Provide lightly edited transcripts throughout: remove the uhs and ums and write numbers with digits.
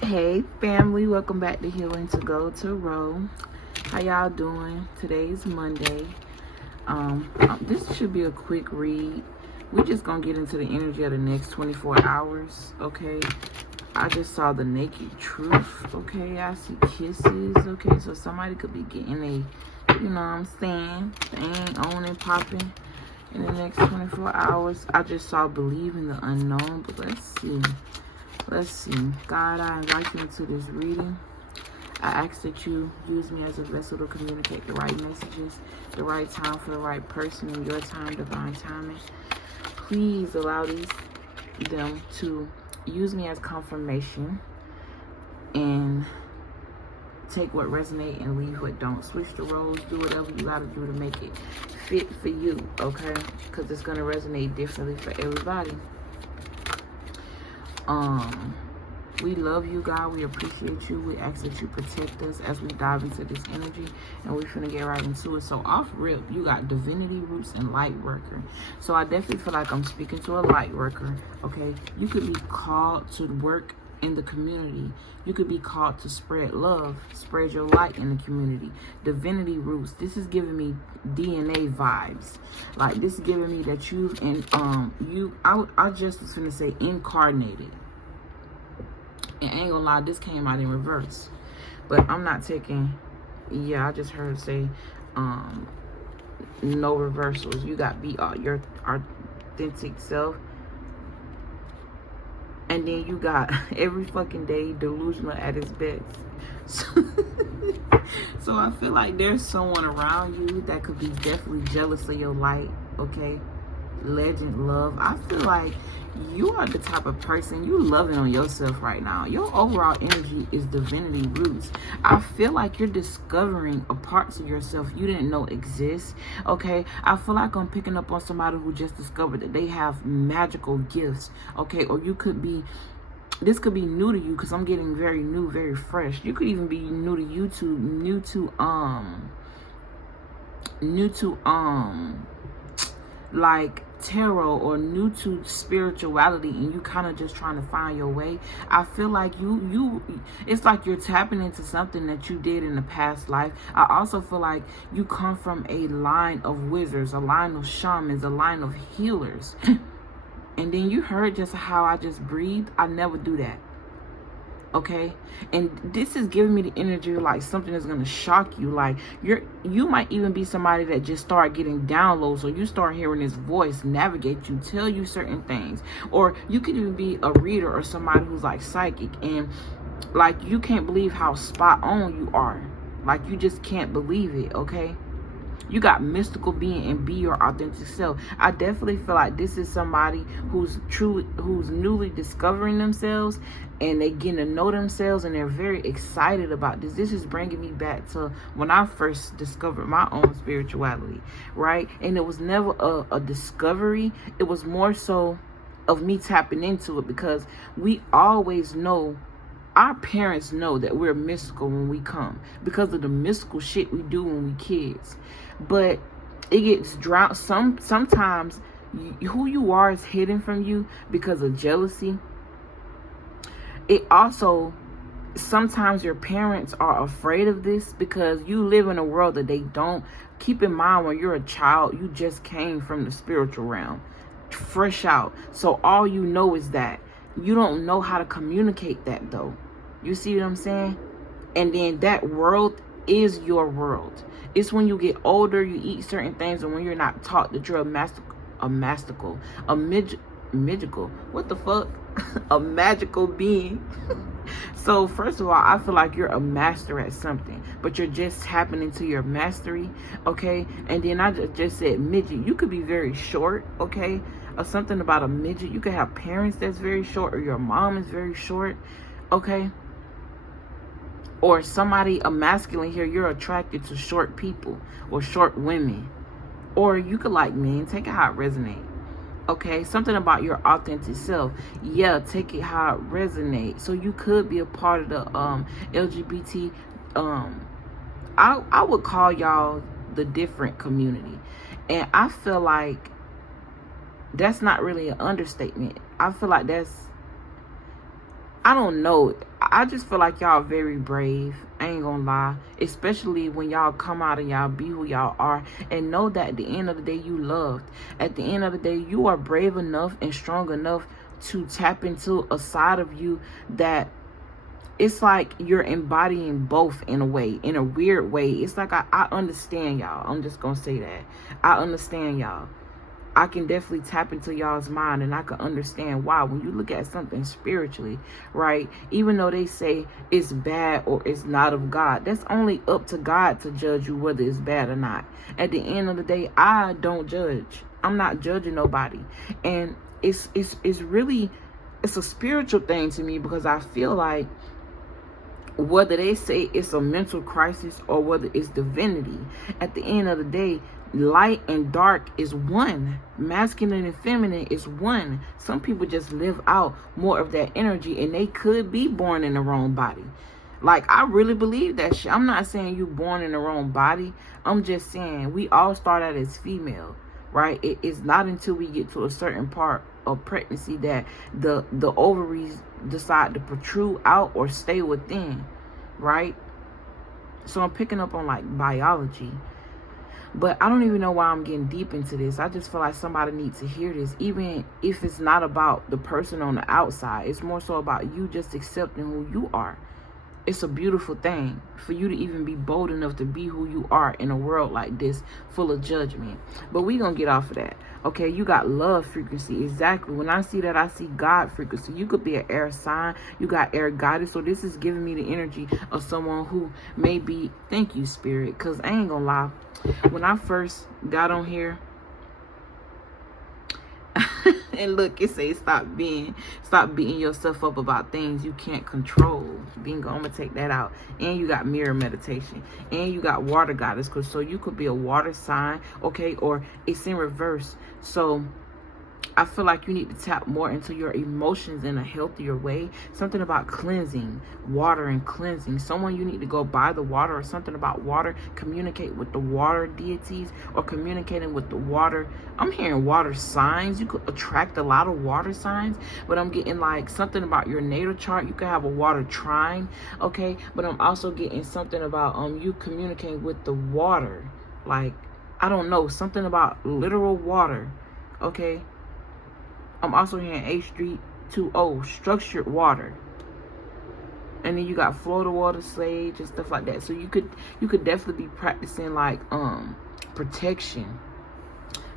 Hey family, welcome back to Healing to Go to Row. How y'all doing? Today's Monday. This should be a quick read. We're just gonna get into the energy of the next 24 hours, okay? I just saw the naked truth, okay? I see kisses, okay? So somebody could be getting a, you know what I'm saying, thing on and popping in the next 24 hours. I just saw believe in the unknown, but let's see. Let's see. God, I invite you into this reading. I ask that you use me as a vessel to communicate the right messages, the right time for the right person, in your time, divine timing. Please allow them to use me as confirmation and take what resonates and leave what don't. Switch the roles, do whatever you gotta do to make it fit for you, okay? Because it's gonna resonate differently for everybody. We love you, God. We appreciate you. We ask that you protect us as we dive into this energy, and we're finna get right into it. So off rip, you got divinity roots and light worker. So I definitely feel like I'm speaking to a light worker, okay? You could be called to work in the community. You could be called to spread love, spread your light in the community. Divinity roots. This is giving me DNA vibes. Like, this is giving me that you've I just was finna say incarnated. And I ain't gonna lie, this came out in reverse. But I'm not taking, I just heard say, no reversals. You got be your authentic self. And then you got every fucking day delusional at its best. So I feel like there's someone around you that could be definitely jealous of your light, okay? Legend love. I feel like you are the type of person, you loving on yourself right now. Your overall energy is divinity roots. I feel like you're discovering a parts of yourself you didn't know exist, okay? I feel like I'm picking up on somebody who just discovered that they have magical gifts, okay? Or you could be, this could be new to you because I'm getting very new, very fresh. You could even be new to YouTube, new to like tarot, or new to spirituality, and you kind of just trying to find your way. I feel like you it's like you're tapping into something that you did in the past life. I also feel like you come from a line of wizards, a line of shamans, a line of healers. And then you heard just how I just breathed. I never do that, okay? And this is giving me the energy like something that's gonna shock you. Like you might even be somebody that just start getting downloads, or you start hearing his voice navigate you, tell you certain things. Or you could even be a reader or somebody who's like psychic, and like you can't believe how spot on you are. Like you just can't believe it, okay? You got mystical being and be your authentic self. I definitely feel like this is somebody who's newly discovering themselves, and they getting to know themselves, and they're very excited about this. This is bringing me back to when I first discovered my own spirituality, right? And it was never a discovery. It was more so of me tapping into it, because we always know, our parents know that we're mystical when we come because of the mystical shit we do when we kids. But it gets drowned. Sometimes who you are is hidden from you because of jealousy. It also, sometimes your parents are afraid of this because you live in a world that they don't. Keep in mind, when you're a child, you just came from the spiritual realm, fresh out. So all you know is that. You don't know how to communicate that though. You see what I'm saying? And then that world is your world. It's when you get older, you eat certain things, and when you're not taught that you're a magical what the fuck? A magical being. So first of all, I feel like you're a master at something, but you're just tapping into your mastery, okay? And then I just said midget. You could be very short, okay? Or something about a midget. You could have parents that's very short, or your mom is very short, okay? Or somebody, a masculine here, you're attracted to short people or short women. Or you could like men. Take it how it resonates. Okay, something about your authentic self. Yeah, take it how it resonates. So you could be a part of the LGBT. I would call y'all the different community. And I feel like that's not really an understatement. I feel like that's, I don't know. I just feel like y'all very brave. I ain't gonna lie. Especially when y'all come out and y'all be who y'all are. And know that at the end of the day, you loved. At the end of the day, you are brave enough and strong enough to tap into a side of you that it's like you're embodying both in a way, in a weird way. It's like I understand y'all. I'm just gonna say that. I understand y'all. I can definitely tap into y'all's mind, and I can understand why. When you look at something spiritually, right, even though they say it's bad or it's not of God, that's only up to God to judge you whether it's bad or not. At the end of the day, I don't judge. I'm not judging nobody. And it's really, it's a spiritual thing to me, because I feel like whether they say it's a mental crisis or whether it's divinity, at the end of the day, light and dark is one. Masculine and feminine is one. Some people just live out more of that energy, and they could be born in the wrong body. Like, I really believe that shit. I'm not saying you born in the wrong body. I'm just saying we all start out as female, right? It is not until we get to a certain part of pregnancy that the ovaries decide to protrude out or stay within, right? So I'm picking up on like biology, but I don't even know why I'm getting deep into this. I just feel like somebody needs to hear this, even if it's not about the person on the outside. It's more so about you just accepting who you are. It's a beautiful thing for you to even be bold enough to be who you are in a world like this full of judgment. But we gonna get off of that. Okay, you got love frequency. Exactly. When I see that, I see God frequency. You could be an air sign. You got air goddess. So this is giving me the energy of someone who may be, thank you, spirit. Because I ain't gonna lie. When I first got on here, and look, it says stop beating yourself up about things you can't control. Bingo, I'm gonna take that out. And you got mirror meditation, and you got water goddess, cause so you could be a water sign, okay, or it's in reverse. So I feel like you need to tap more into your emotions in a healthier way. Something about cleansing, water and cleansing. Someone you need to go buy the water, or something about water. Communicate with the water deities, or communicating with the water. I'm hearing water signs. You could attract a lot of water signs, but I'm getting like something about your natal chart. You could have a water trine, okay? But I'm also getting something about you communicating with the water. Like, I don't know, something about literal water, okay? I'm also hearing H320, structured water. And then you got Florida water sage and stuff like that. So you could definitely be practicing like protection.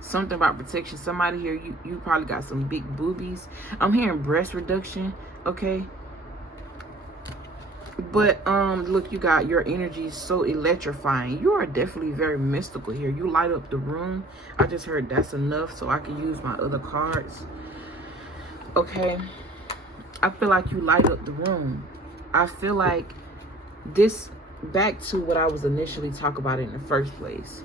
Something about protection. Somebody here, you probably got some big boobies. I'm hearing breast reduction, okay? But look, you got your energy is so electrifying. You are definitely very mystical here. You light up the room. I just heard that's enough, so I can use my other cards. Okay, I feel like you light up the room. I feel like this, back to what I was initially talking about in the first place.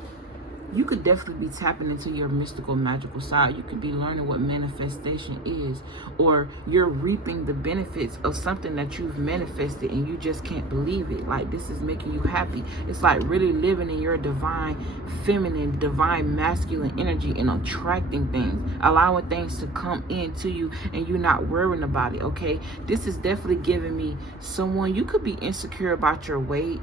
You could definitely be tapping into your mystical, magical side. You could be learning what manifestation is, or you're reaping the benefits of something that you've manifested and you just can't believe it. Like, this is making you happy. It's like really living in your divine feminine, divine masculine energy and attracting things, allowing things to come into you and you're not worrying about it, okay? This is definitely giving me someone, you could be insecure about your weight,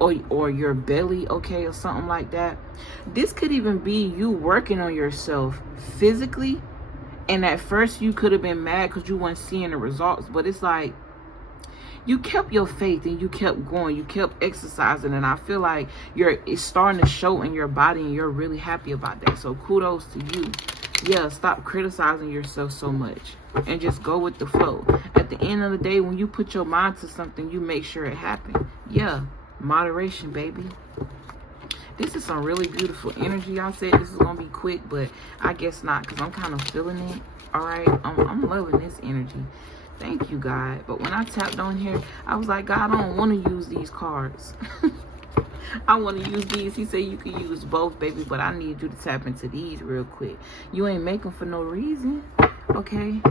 or your belly, okay, or something like that. This could even be you working on yourself physically, and at first you could have been mad because you weren't seeing the results, but it's like you kept your faith and you kept going, you kept exercising, and I feel like it's starting to show in your body and you're really happy about that. So kudos to you. Yeah, stop criticizing yourself so much and just go with the flow. At the end of the day, when you put your mind to something, you make sure it happens. Yeah, moderation, baby. This is some really beautiful energy. I said this is gonna be quick, but I guess not, because I'm kind of feeling it. All right, I'm loving this energy. Thank you, God. But when I tapped on here, I was like, God, I don't want to use these cards. I want to use these. He said you can use both, baby, but I need you to tap into these real quick. You ain't making for no reason, okay?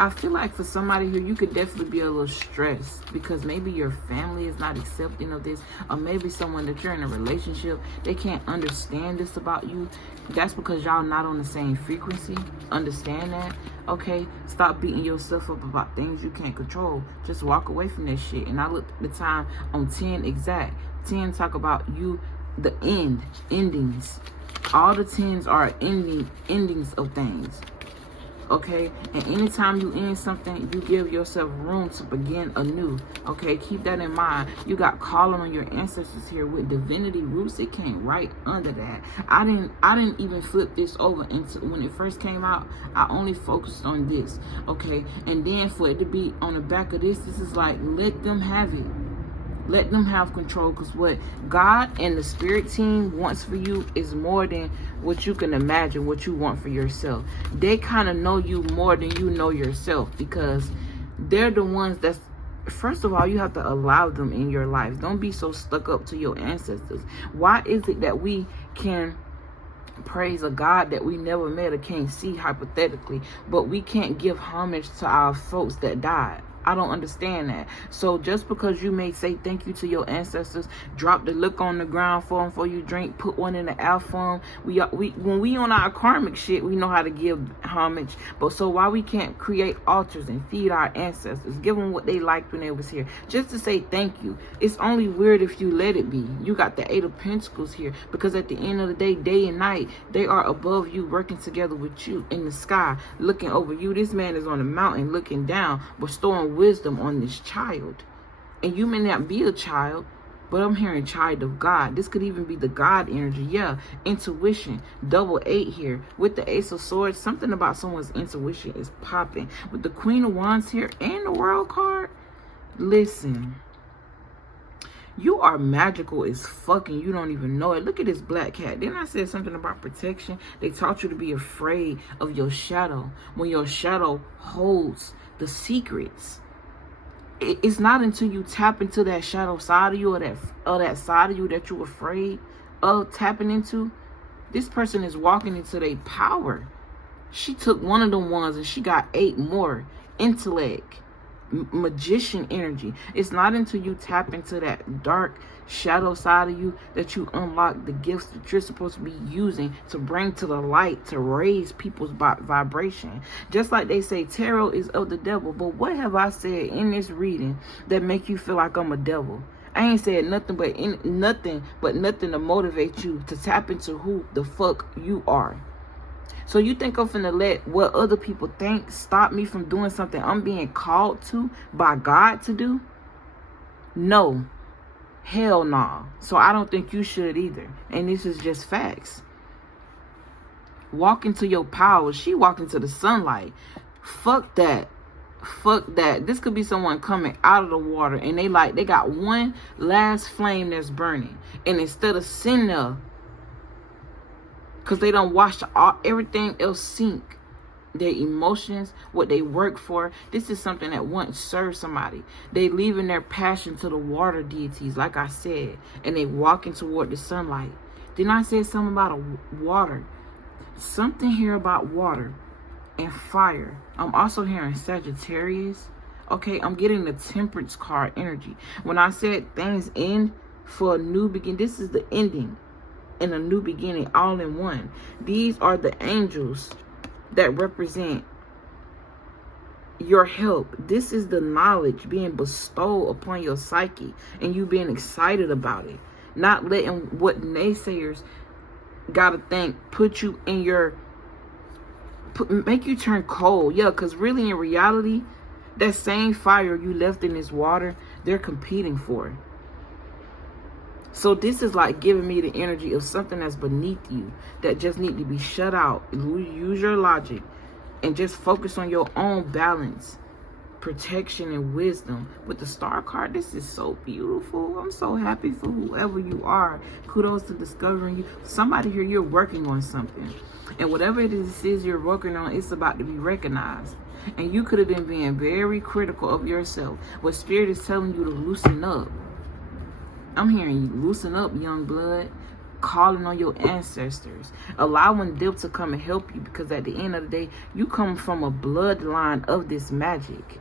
I feel like for somebody here, you could definitely be a little stressed because maybe your family is not accepting of this, or maybe someone that you're in a relationship, they can't understand this about you. That's because y'all not on the same frequency. Understand that. Okay, stop beating yourself up about things you can't control. Just walk away from that shit. And I looked at the time on 10 exact. 10 talk about you, the endings. All the 10s are endings of things. Okay, and anytime you end something, you give yourself room to begin anew. Okay, keep that in mind. You got calling on your ancestors here with divinity roots. It came right under that. I didn't even flip this over into when it first came out. I only focused on this. Okay, and then for it to be on the back of this is like, let them have it. Let them have control, because what God and the spirit team wants for you is more than what you can imagine, what you want for yourself. They kind of know you more than you know yourself, because they're the ones that's, first of all, you have to allow them in your life. Don't be so stuck up to your ancestors. Why is it that we can praise a God that we never met or can't see hypothetically, but we can't give homage to our folks that died? I don't understand that. So just because you may say thank you to your ancestors, drop the look on the ground for them before you drink, put one in the air for them. When we on our karmic shit, we know how to give homage. But so why we can't create altars and feed our ancestors, give them what they liked when they was here, just to say thank you? It's only weird if you let it be. You got the 8 of Pentacles here, because at the end of the day and night, they are above you, working together with you in the sky, looking over you. This man is on the mountain looking down, bestowing wisdom on this child. And you may not be a child, but I'm hearing child of God. This could even be the God energy. Yeah, intuition. Double 8 here with the Ace of Swords. Something about someone's intuition is popping. With the Queen of Wands here and the World card. Listen, you are magical as fucking, you don't even know it. Look at this black cat. Then I said something about protection. They taught you to be afraid of your shadow. When your shadow holds the secrets, it's not until you tap into that shadow side of you, or that side of you that you're afraid of tapping into. This person is walking into their power. She took one of them ones and she got 8 more. Intellect, magician energy. It's not until you tap into that dark shadow side of you that you unlock the gifts that you're supposed to be using to bring to the light, to raise people's vibration. Just like they say tarot is of the devil, but what have I said in this reading that make you feel like I'm a devil? I ain't said nothing nothing to motivate you to tap into who the fuck you are. So you think I'm finna let what other people think stop me from doing something I'm being called to by God to do? No. Hell no. So I don't think you should either. And this is just facts. Walk into your power. She walked into the sunlight. Fuck that. Fuck that. This could be someone coming out of the water and they got one last flame that's burning. And instead of sitting there, because they don't watch everything else sink, their emotions, what they work for. This is something that once served somebody. They leaving their passion to the water deities, like I said, and they walking toward the sunlight. Then I said something about water. Something here about water and fire. I'm also hearing Sagittarius. Okay, I'm getting the Temperance card energy. When I said things end for a new beginning, this is the ending and a new beginning all in one. These are the angels that represent your help. This is the knowledge being bestowed upon your psyche and you being excited about it. Not letting what naysayers gotta think put you in your make you turn cold. Yeah, because really in reality, that same fire you left in this water, they're competing for it. So this is like giving me the energy of something that's beneath you that just need to be shut out. Use your logic and just focus on your own balance, protection, and wisdom. With the Star card, this is so beautiful. I'm so happy for whoever you are. Kudos to discovering you. Somebody here, you're working on something. And whatever it is you're working on, it's about to be recognized. And you could have been being very critical of yourself. What Spirit is telling you to loosen up. I'm hearing you loosen up, young blood. Calling on your ancestors, allowing them to come and help you, because at the end of the day, you come from a bloodline of this magic,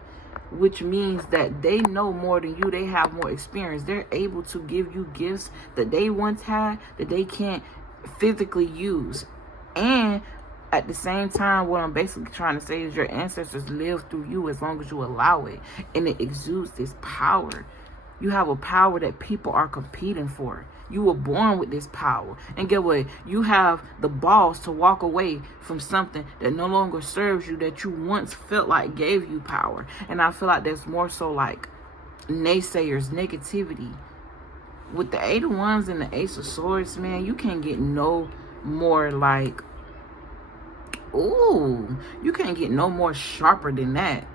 which means that they know more than you. They have more experience. They're able to give you gifts that they once had that they can't physically use. And At the same time, what I'm basically trying to say is your ancestors live through you as long as you allow it. And it exudes this power. You have a power that people are competing for. You were born with this power. And get what? You have the balls to walk away from something that no longer serves you, that you once felt like gave you power. And I feel like there's more so like naysayers, negativity. With the 8 of Wands and the Ace of Swords, man, you can't get no more like, ooh, you can't get no more sharper than that.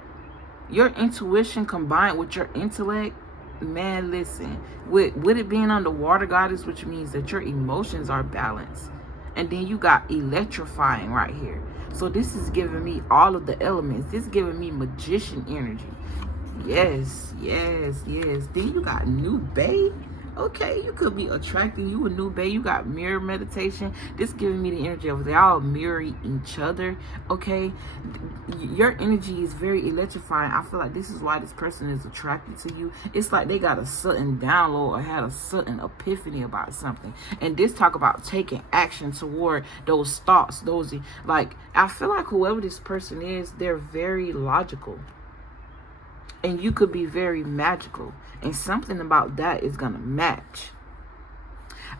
Your intuition combined with your intellect, man, listen, with it being underwater, goddess, which means that your emotions are balanced. And then you got electrifying right here. So this is giving me all of the elements. This is giving me magician energy. Yes, yes, yes. Then you got new bae. Okay, you could be attracting you a new bae. You got mirror meditation. This giving me the energy of they all mirror each other. Okay, your energy is very electrifying. I feel like this is why this person is attracted to you. It's like they got a sudden download or had a sudden epiphany about something. And this talk about taking action toward those thoughts. Those, like, I feel like whoever this person is, they're very logical. And you could be very magical. And something about that is going to match.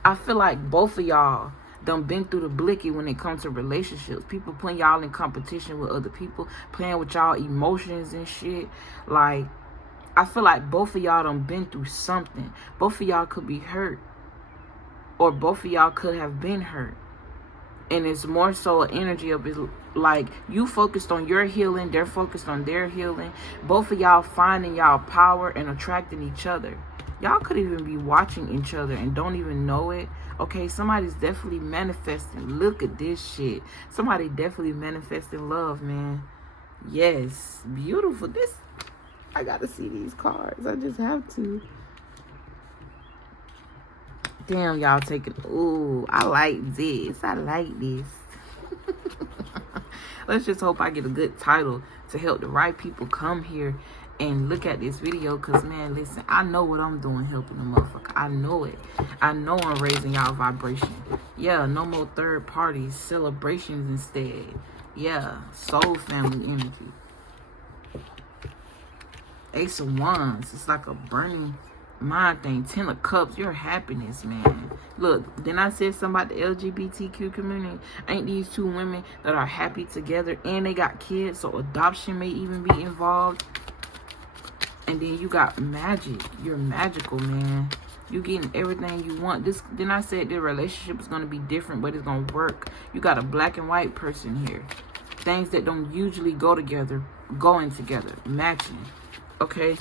I feel like both of y'all done been through the blicky when it comes to relationships. People putting y'all in competition with other people. Playing with y'all emotions and shit. Like, I feel like both of y'all done been through something. Both of y'all could be hurt. Or both of y'all could have been hurt. And it's more so an energy of it, like you focused on your healing, they're focused on their healing. Both of y'all finding y'all power and attracting each other. Y'all could even be watching each other and don't even know it. Okay, somebody's definitely manifesting. Look at this shit. Somebody definitely manifesting love, man. Yes, beautiful. This, I gotta see these cards. I just have to. Damn, y'all taking, ooh, I like this. I like this. Let's just hope I get a good title to help the right people come here and look at this video. Because, man, listen, I know what I'm doing helping the motherfucker. I know it. I know I'm raising y'all vibration. Yeah, no more third parties. Celebrations instead. Yeah, soul family energy. Ace of Wands. It's like a burning mind thing. 10 of Cups, your happiness, man. Look, then I said something about the LGBTQ community. Ain't these 2 women that are happy together and they got kids, so adoption may even be involved. And then you got magic. You're magical, man. You getting everything you want. This, then I said the relationship is going to be different, but it's going to work. You got a black and white person here. Things that don't usually go together, going together, matching. Okay.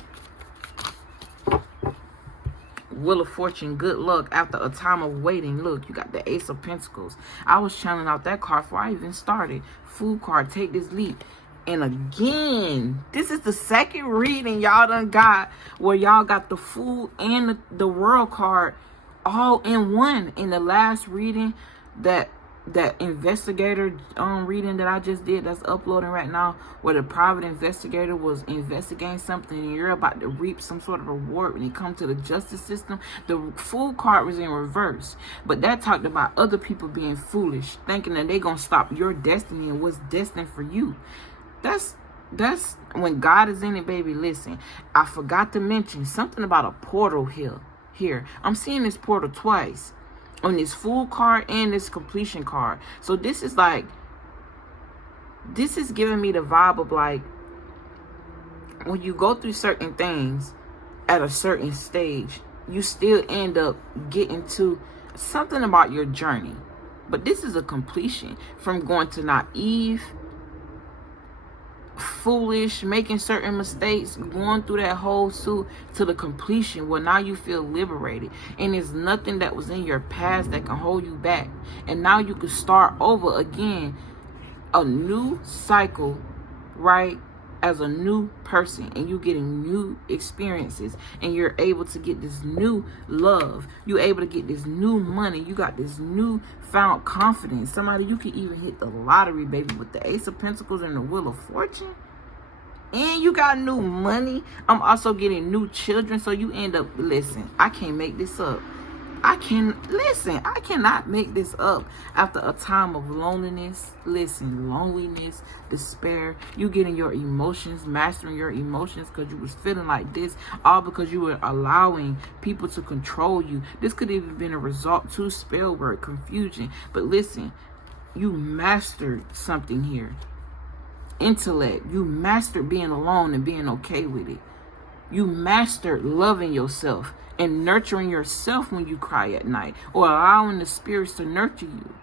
Wheel of Fortune, good luck after a time of waiting. Look, you got the Ace of Pentacles. I was channeling out that card before I even started. Fool card, take this leap. And again, this is the second reading y'all done got where y'all got the Fool and the World card all in one. In the last reading, that investigator reading that I just did, that's uploading right now, where the private investigator was investigating something and you're about to reap some sort of reward when it comes to the justice system. The Fool card was in reverse, but that talked about other people being foolish, thinking that they're gonna stop your destiny and what's destined for you. That's when God is in it, baby. Listen, I forgot to mention something about a portal here. I'm seeing this portal twice on this Fool card and this completion card. So this is like, this is giving me the vibe of like, when you go through certain things at a certain stage, you still end up getting to something about your journey. But this is a completion from going to naive, foolish, making certain mistakes, going through that whole suit to the completion where now you feel liberated and there's nothing that was in your past that can hold you back, and now you can start over again, a new cycle, right, as a new person, and you getting new experiences, and you're able to get this new love, you're able to get this new money, you got this new found confidence. Somebody, you can even hit the lottery, baby, with the Ace of Pentacles and the Wheel of Fortune, and you got new money. I'm also getting new children, so you end up, listen, I can't make this up, I cannot make this up. After a time of loneliness, loneliness, despair, you getting your emotions, mastering your emotions because you was feeling like this, all because you were allowing people to control you. This could even been a result to spell word confusion. But listen, you mastered something here. Intellect. You mastered being alone and being okay with it. You mastered loving yourself and nurturing yourself when you cry at night, or allowing the spirits to nurture you.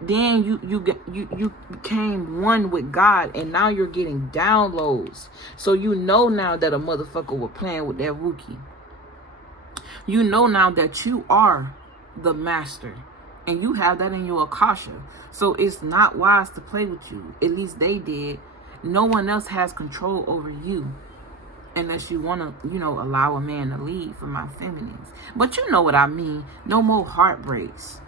Then you became one with God, and now you're getting downloads. So you know now that a motherfucker was playing with that Wookiee. You know now that you are the master, and you have that in your Akasha. So it's not wise to play with you. At least they did. No one else has control over you. Unless you want to, allow a man to lead for my feminines. But you know what I mean. No more heartbreaks.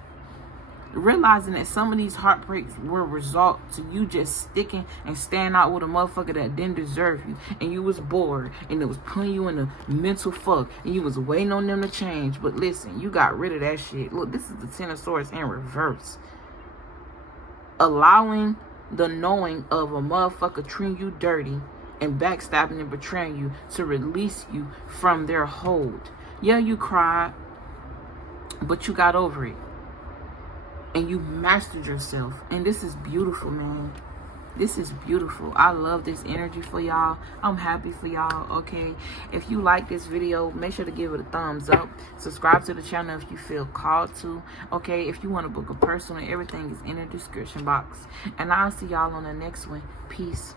Realizing that some of these heartbreaks were a result to you just sticking and staying out with a motherfucker that didn't deserve you. And you was bored. And it was putting you in a mental fuck. And you was waiting on them to change. But listen, you got rid of that shit. Look, this is the Ten of Swords in reverse. Allowing the knowing of a motherfucker treating you dirty and backstabbing and betraying you to release you from their hold. Yeah, you cried, but you got over it. And you mastered yourself. And this is beautiful, man. This is beautiful. I love this energy for y'all. I'm happy for y'all, okay? If you like this video, make sure to give it a thumbs up. Subscribe to the channel if you feel called to, okay? If you want to book a personal, everything is in the description box. And I'll see y'all on the next one. Peace.